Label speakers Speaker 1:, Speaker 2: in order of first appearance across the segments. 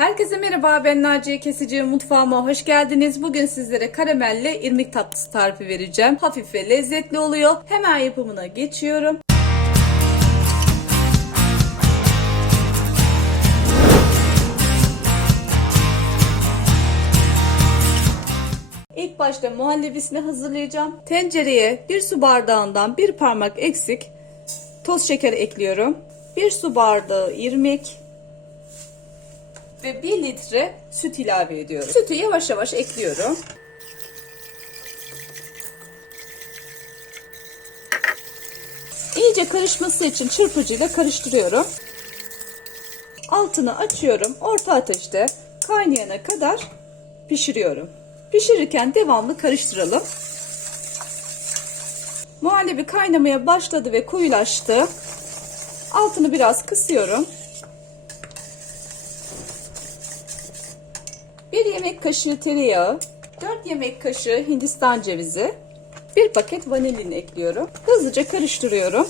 Speaker 1: Herkese merhaba ben Naciye Kesici mutfağıma hoş geldiniz. Bugün sizlere karamelli irmik tatlısı tarifi vereceğim. Hafif ve lezzetli oluyor. Hemen yapımına geçiyorum. İlk başta muhallebisini hazırlayacağım. Tencereye bir su bardağından bir parmak eksik toz şeker ekliyorum. Bir su bardağı irmik, ve 1 litre süt ilave ediyorum. Sütü yavaş yavaş ekliyorum. İyice karışması için çırpıcıyla karıştırıyorum. Altını açıyorum. Orta ateşte kaynayana kadar pişiriyorum. Pişirirken devamlı karıştıralım. Muhallebi kaynamaya başladı ve koyulaştı. Altını biraz kısıyorum. 1 yemek kaşığı tereyağı, 4 yemek kaşığı hindistan cevizi, 1 paket vanilin ekliyorum. Hızlıca karıştırıyorum.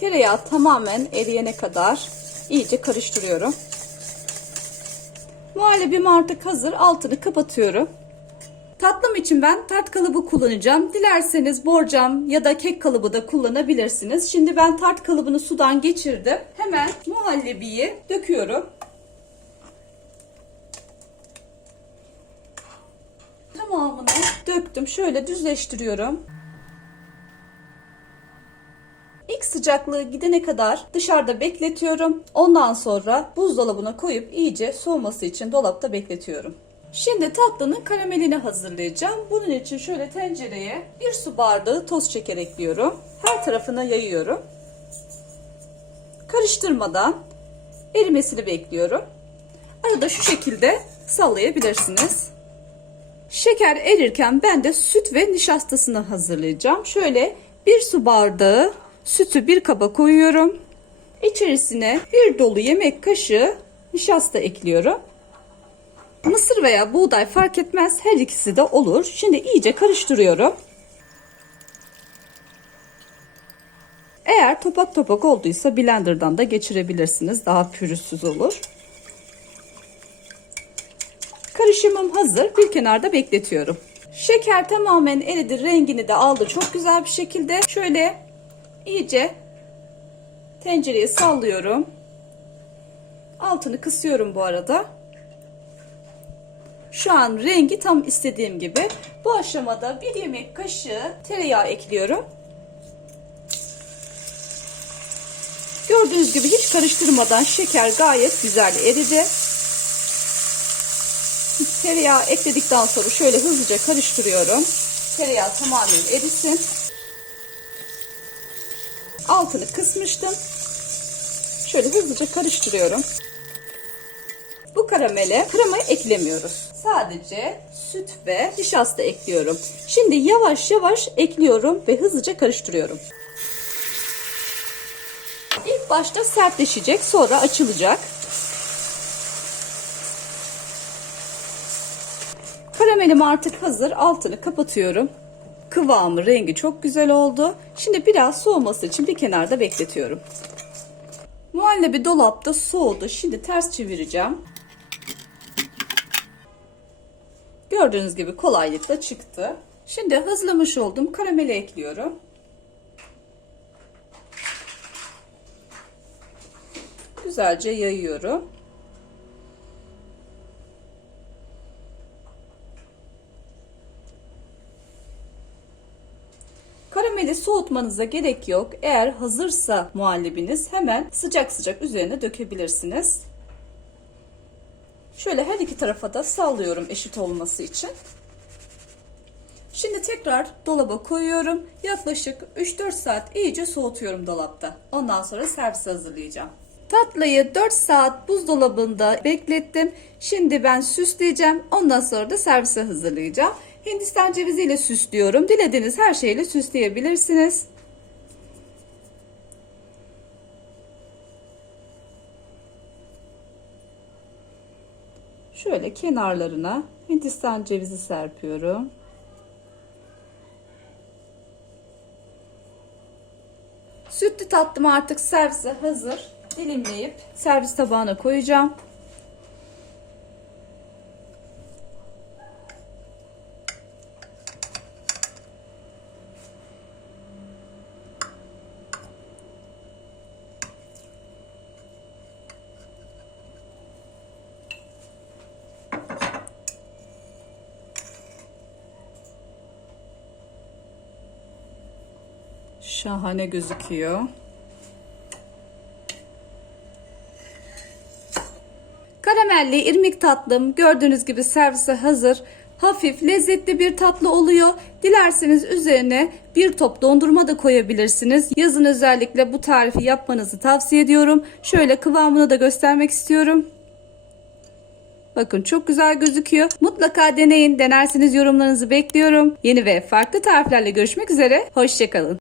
Speaker 1: Tereyağı tamamen eriyene kadar iyice karıştırıyorum. Muhallebim artık hazır. Altını kapatıyorum. Tatlım için ben tart kalıbı kullanacağım. Dilerseniz borcam ya da kek kalıbı da kullanabilirsiniz. Şimdi ben tart kalıbını sudan geçirdim. Hemen muhallebiyi döküyorum. Tamamını döktüm. Şöyle düzleştiriyorum. İlk sıcaklığı gidene kadar dışarıda bekletiyorum. Ondan sonra buzdolabına koyup iyice soğuması için dolapta bekletiyorum. Şimdi tatlının karamelini hazırlayacağım. Bunun için şöyle tencereye bir su bardağı toz şeker ekliyorum. Her tarafına yayıyorum. Karıştırmadan erimesini bekliyorum. Arada şu şekilde sallayabilirsiniz. Şeker erirken ben de süt ve nişastasını hazırlayacağım. Şöyle bir su bardağı sütü bir kaba koyuyorum. İçerisine bir dolu yemek kaşığı nişasta ekliyorum. Mısır veya buğday fark etmez. Her ikisi de olur. Şimdi iyice karıştırıyorum. Eğer topak topak olduysa blenderdan da geçirebilirsiniz. Daha pürüzsüz olur. Karışımım hazır. Bir kenarda bekletiyorum. Şeker tamamen eridi. Rengini de aldı çok güzel bir şekilde. Şöyle iyice tencereye sallıyorum. Altını kısıyorum bu arada. Şu an rengi tam istediğim gibi. Bu aşamada bir yemek kaşığı tereyağı ekliyorum. Gördüğünüz gibi hiç karıştırmadan şeker gayet güzel eridi. Tereyağı ekledikten sonra şöyle hızlıca karıştırıyorum. Tereyağı tamamen erisin. Altını kısmıştım. Şöyle hızlıca karıştırıyorum. Bu karamele krema eklemiyoruz. Sadece süt ve nişasta ekliyorum. Şimdi yavaş yavaş ekliyorum ve hızlıca karıştırıyorum. İlk başta sertleşecek, sonra açılacak. Karamelim artık hazır. Altını kapatıyorum. Kıvamı, rengi çok güzel oldu. Şimdi biraz soğuması için bir kenarda bekletiyorum. Muhallebi dolapta soğudu. Şimdi ters çevireceğim. Gördüğünüz gibi kolaylıkla çıktı. Şimdi hazırlamış olduğum karameli ekliyorum. Güzelce yayıyorum. Karameli soğutmanıza gerek yok. Eğer hazırsa muhallebiniz hemen sıcak sıcak üzerine dökebilirsiniz. Şöyle her iki tarafa da sallıyorum eşit olması için. Şimdi tekrar dolaba koyuyorum. Yaklaşık 3-4 saat iyice soğutuyorum dolapta. Ondan sonra servis hazırlayacağım. Tatlıyı 4 saat buzdolabında beklettim. Şimdi ben süsleyeceğim. Ondan sonra da servise hazırlayacağım. Hindistan ceviziyle süslüyorum. Dilediğiniz her şeyle süsleyebilirsiniz. Şöyle kenarlarına Hindistan cevizi serpiyorum. Sütlü tatlım artık servise hazır. Dilimleyip servis tabağına koyacağım. Şahane gözüküyor. Karamelli irmik tatlım gördüğünüz gibi servise hazır. Hafif lezzetli bir tatlı oluyor. Dilerseniz üzerine bir top dondurma da koyabilirsiniz. Yazın özellikle bu tarifi yapmanızı tavsiye ediyorum. Şöyle kıvamını da göstermek istiyorum. Bakın çok güzel gözüküyor. Mutlaka deneyin. Denerseniz yorumlarınızı bekliyorum. Yeni ve farklı tariflerle görüşmek üzere. Hoşçakalın.